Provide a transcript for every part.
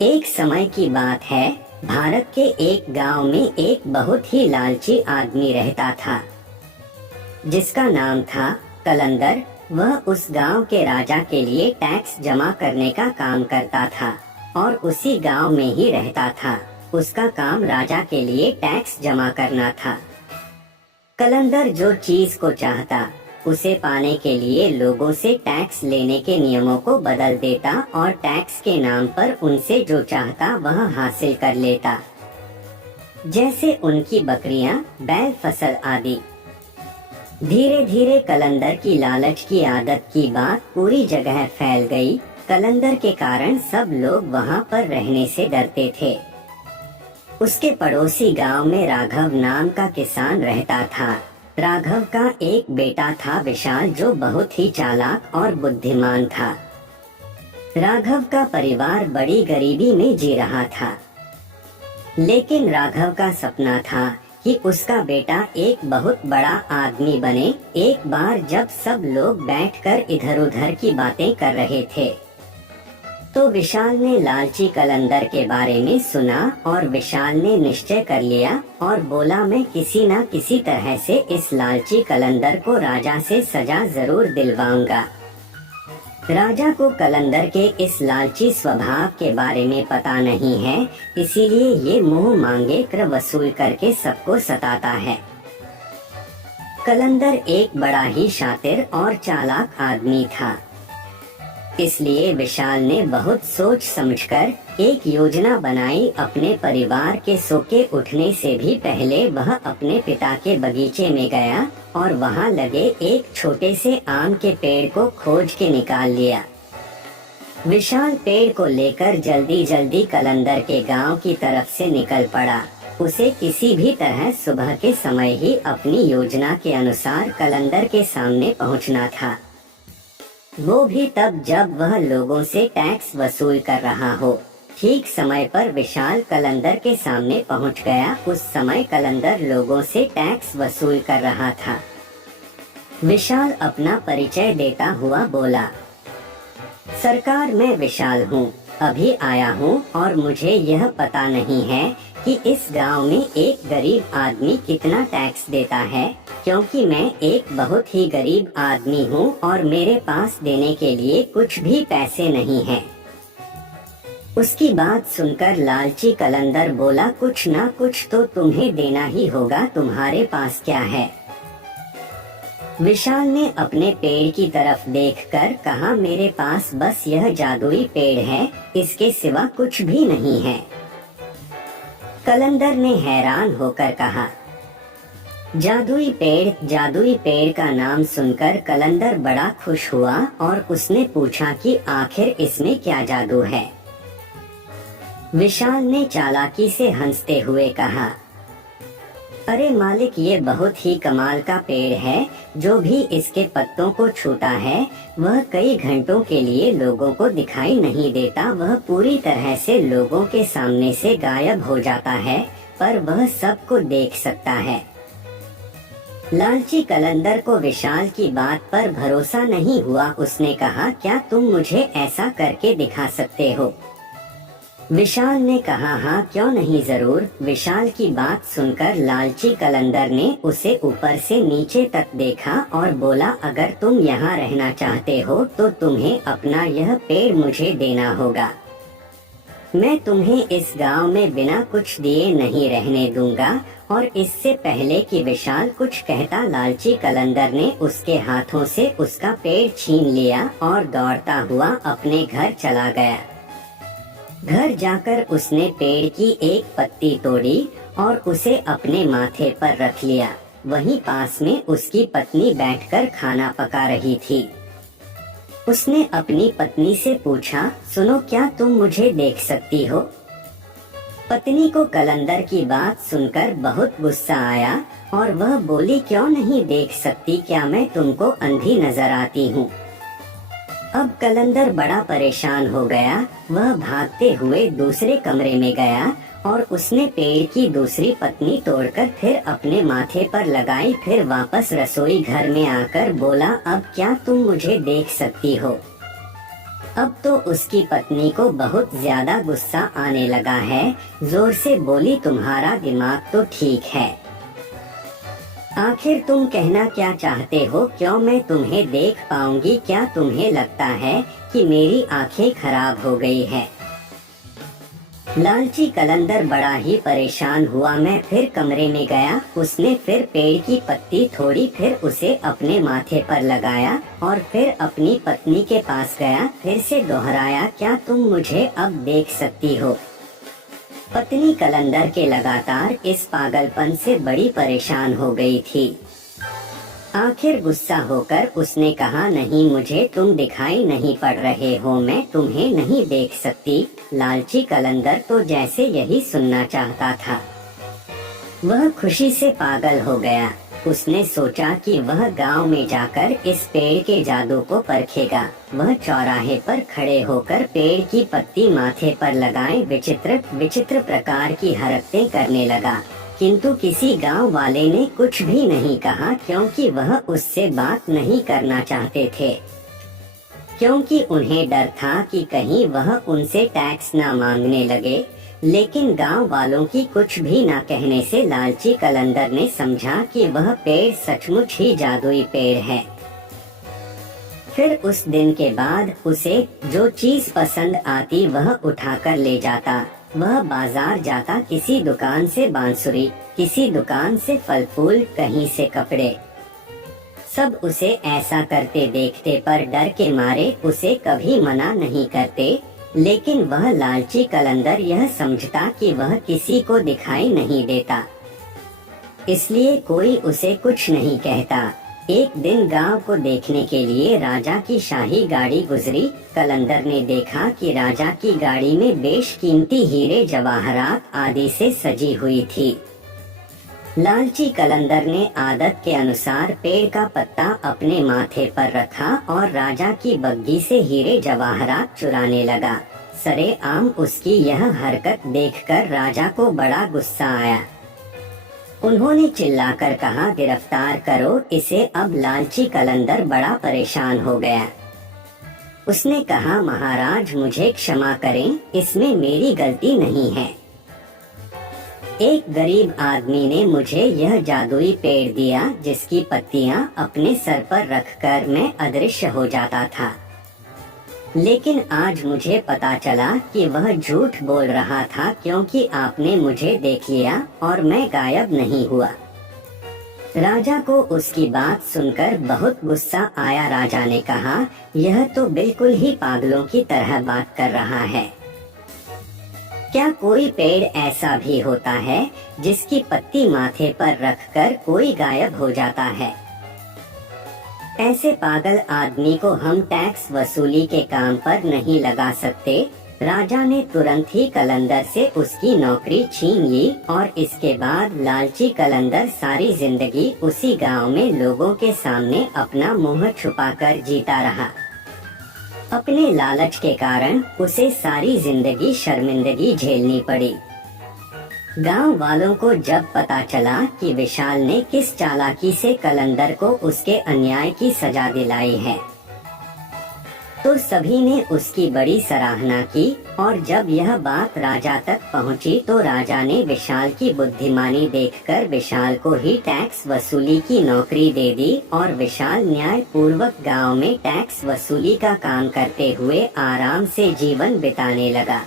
एक समय की बात है, भारत के एक गांव में एक बहुत ही लालची आदमी रहता था जिसका नाम था कलंदर। वह उस गांव के राजा के लिए टैक्स जमा करने का काम करता था और उसी गांव में ही रहता था। उसका काम राजा के लिए टैक्स जमा करना था। कलंदर जो चीज को चाहता उसे पाने के लिए लोगों से टैक्स लेने के नियमों को बदल देता और टैक्स के नाम पर उनसे जो चाहता वह हासिल कर लेता, जैसे उनकी बकरियां, बैल, फसल आदि। धीरे धीरे कलंदर की लालच की आदत की बात पूरी जगह फैल गई। कलंदर के कारण सब लोग वहां पर रहने से डरते थे। उसके पड़ोसी गांव में राघव नाम का किसान रहता था। राघव का एक बेटा था विशाल, जो बहुत ही चालाक और बुद्धिमान था। राघव का परिवार बड़ी गरीबी में जी रहा था, लेकिन राघव का सपना था कि उसका बेटा एक बहुत बड़ा आदमी बने। एक बार जब सब लोग बैठकर इधर उधर की बातें कर रहे थे तो विशाल ने लालची कलंदर के बारे में सुना और विशाल ने निश्चय कर लिया और बोला, मैं किसी न किसी तरह से इस लालची कलंदर को राजा से सजा जरूर दिलवाऊंगा। राजा को कलंदर के इस लालची स्वभाव के बारे में पता नहीं है, इसीलिए ये मुंह मांगे कर वसूल करके सबको सताता है। कलंदर एक बड़ा ही शातिर और चालाक आदमी था, इसलिए विशाल ने बहुत सोच समझकर एक योजना बनाई। अपने परिवार के सो के उठने से भी पहले वह अपने पिता के बगीचे में गया और वहां लगे एक छोटे से आम के पेड़ को खोज के निकाल लिया। विशाल पेड़ को लेकर जल्दी जल्दी कलंदर के गांव की तरफ से निकल पड़ा। उसे किसी भी तरह सुबह के समय ही अपनी योजना के अनुसार कलंदर के सामने पहुंचना था, वो भी तब जब वह लोगों से टैक्स वसूल कर रहा हो। ठीक समय पर विशाल कलंदर के सामने पहुंच गया। उस समय कलंदर लोगों से टैक्स वसूल कर रहा था। विशाल अपना परिचय देता हुआ बोला, सरकार, मैं विशाल हूँ, अभी आया हूँ और मुझे यह पता नहीं है कि इस गांव में एक गरीब आदमी कितना टैक्स देता है, क्योंकि मैं एक बहुत ही गरीब आदमी हूँ और मेरे पास देने के लिए कुछ भी पैसे नहीं हैं। उसकी बात सुनकर लालची कलंदर बोला, कुछ ना कुछ तो तुम्हें देना ही होगा, तुम्हारे पास क्या है? विशाल ने अपने पेड़ की तरफ देखकर कहा, मेरे पास बस यह जादुई पेड़ है, इसके सिवा कुछ भी नहीं है। कलंदर ने हैरान होकर कहा, जादुई पेड़? जादुई पेड़ का नाम सुनकर कलंदर बड़ा खुश हुआ और उसने पूछा कि आखिर इसमें क्या जादू है? विशाल ने चालाकी से हंसते हुए कहा, अरे मालिक, ये बहुत ही कमाल का पेड़ है। जो भी इसके पत्तों को छूता है वह कई घंटों के लिए लोगों को दिखाई नहीं देता। वह पूरी तरह से लोगों के सामने से गायब हो जाता है, पर वह सबको देख सकता है। लालची कलंदर को विशाल की बात पर भरोसा नहीं हुआ। उसने कहा, क्या तुम मुझे ऐसा करके दिखा सकते हो? विशाल ने कहा, हाँ, क्यों नहीं, जरूर। विशाल की बात सुनकर लालची कलंदर ने उसे ऊपर से नीचे तक देखा और बोला, अगर तुम यहाँ रहना चाहते हो तो तुम्हें अपना यह पेड़ मुझे देना होगा। मैं तुम्हें इस गांव में बिना कुछ दिए नहीं रहने दूंगा। और इससे पहले कि विशाल कुछ कहता, लालची कलंदर ने उसके हाथों से उसका पेड़ छीन लिया और दौड़ता हुआ अपने घर चला गया। घर जाकर उसने पेड़ की एक पत्ती तोड़ी और उसे अपने माथे पर रख लिया। वहीं पास में उसकी पत्नी बैठकर खाना पका रही थी। उसने अपनी पत्नी से पूछा, सुनो, क्या तुम मुझे देख सकती हो? पत्नी को कलंदर की बात सुनकर बहुत गुस्सा आया और वह बोली, क्यों नहीं देख सकती, क्या मैं तुमको अंधी नजर आती हूँ? अब कलंदर बड़ा परेशान हो गया। वह भागते हुए दूसरे कमरे में गया और उसने पेड़ की दूसरी पत्नी तोड़कर फिर अपने माथे पर लगाई। फिर वापस रसोई घर में आकर बोला, अब क्या तुम मुझे देख सकती हो? अब तो उसकी पत्नी को बहुत ज्यादा गुस्सा आने लगा है। जोर से बोली, तुम्हारा दिमाग तो ठीक है, आखिर तुम कहना क्या चाहते हो? क्यों मैं तुम्हें देख पाऊंगी? क्या तुम्हें लगता है कि मेरी आंखें खराब हो गई है? लालची कलंदर बड़ा ही परेशान हुआ। मैं फिर कमरे में गया। उसने फिर पेड़ की पत्ती तोड़ी, फिर उसे अपने माथे पर लगाया और फिर अपनी पत्नी के पास गया। फिर से दोहराया, क्या तुम मुझे अब देख सकती हो? पत्नी कलंदर के लगातार इस पागलपन से बड़ी परेशान हो गई थी। आखिर गुस्सा होकर उसने कहा, नहीं, मुझे तुम दिखाई नहीं पड़ रहे हो, मैं तुम्हें नहीं देख सकती। लालची कलंदर तो जैसे यही सुनना चाहता था। वह खुशी से पागल हो गया। उसने सोचा कि वह गांव में जाकर इस पेड़ के जादू को परखेगा। वह चौराहे पर खड़े होकर पेड़ की पत्ती माथे पर लगाए विचित्र विचित्र प्रकार की हरकतें करने लगा, किंतु किसी गांव वाले ने कुछ भी नहीं कहा, क्योंकि वह उससे बात नहीं करना चाहते थे, क्योंकि उन्हें डर था कि कहीं वह उनसे टैक्स न मांगने लगे। लेकिन गांव वालों की कुछ भी न कहने से लालची कलंदर ने समझा कि वह पेड़ सचमुच ही जादुई पेड़ है। फिर उस दिन के बाद उसे जो चीज पसंद आती वह उठाकर ले जाता। वह बाजार जाता, किसी दुकान से बांसुरी, किसी दुकान से फल फूल, कहीं से कपड़े। सब उसे ऐसा करते देखते पर डर के मारे उसे कभी मना नहीं करते। लेकिन वह लालची कलंदर यह समझता कि वह किसी को दिखाई नहीं देता, इसलिए कोई उसे कुछ नहीं कहता। एक दिन गांव को देखने के लिए राजा की शाही गाड़ी गुजरी। कलंदर ने देखा कि राजा की गाड़ी में बेशकीमती हीरे जवाहरात आदि से सजी हुई थी। लालची कलंदर ने आदत के अनुसार पेड़ का पत्ता अपने माथे पर रखा और राजा की बग्गी से हीरे जवाहरात चुराने लगा। सरेआम उसकी यह हरकत देखकर राजा को बड़ा गुस्सा आया। उन्होंने चिल्लाकर कहा, गिरफ्तार करो इसे। अब लालची कलंदर बड़ा परेशान हो गया। उसने कहा, महाराज मुझे क्षमा करें, इसमें मेरी गलती नहीं है। एक गरीब आदमी ने मुझे यह जादुई पेड़ दिया जिसकी पत्तियां अपने सर पर रखकर मैं अदृश्य हो जाता था। लेकिन आज मुझे पता चला कि वह झूठ बोल रहा था, क्योंकि आपने मुझे देख लिया और मैं गायब नहीं हुआ। राजा को उसकी बात सुनकर बहुत गुस्सा आया। राजा ने कहा, यह तो बिल्कुल ही पागलों की तरह बात कर रहा है। क्या कोई पेड़ ऐसा भी होता है जिसकी पत्ती माथे पर रखकर कोई गायब हो जाता है? ऐसे पागल आदमी को हम टैक्स वसूली के काम पर नहीं लगा सकते। राजा ने तुरंत ही कलंदर से उसकी नौकरी छीन ली और इसके बाद लालची कलंदर सारी जिंदगी उसी गांव में लोगों के सामने अपना मुंह छुपाकर जीता रहा। अपने लालच के कारण उसे सारी जिंदगी शर्मिंदगी झेलनी पड़ी। गांव वालों को जब पता चला कि विशाल ने किस चालाकी से कलंदर को उसके अन्याय की सजा दिलाई है, तो सभी ने उसकी बड़ी सराहना की। और जब यह बात राजा तक पहुंची तो राजा ने विशाल की बुद्धिमानी देखकर विशाल को ही टैक्स वसूली की नौकरी दे दी और विशाल न्याय पूर्वक गाँव में टैक्स वसूली का काम करते हुए आराम से जीवन बिताने लगा।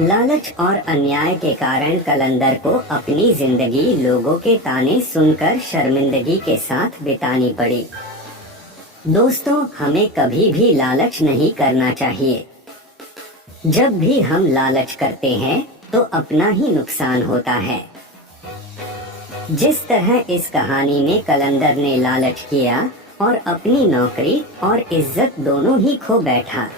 लालच और अन्याय के कारण कलंदर को अपनी जिंदगी लोगों के ताने सुनकर शर्मिंदगी के साथ बितानी पड़ी। दोस्तों, हमें कभी भी लालच नहीं करना चाहिए। जब भी हम लालच करते हैं तो अपना ही नुकसान होता है। जिस तरह इस कहानी में कलंदर ने लालच किया और अपनी नौकरी और इज्जत दोनों ही खो बैठा।